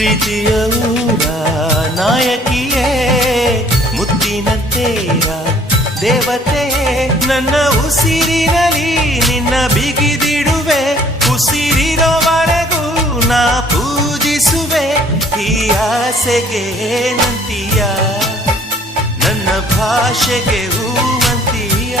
ಪ್ರೀತಿಯ ಊರ ನಾಯಕಿಯೇ ಮುತ್ತಿನ ತೇರ ದೇವತೆ ನನ್ನ ಉಸಿರಿನಲ್ಲಿ ನಿನ್ನ ಬಿಗಿದಿಡುವೆ ಉಸಿರಿರೋವರೆಗೂ ನಾ ಪೂಜಿಸುವೆ ಈ ಆಸೆಗೆ ನಂತೀಯ ನನ್ನ ಭಾಷೆಗೆ ಹೂವಂತೀಯ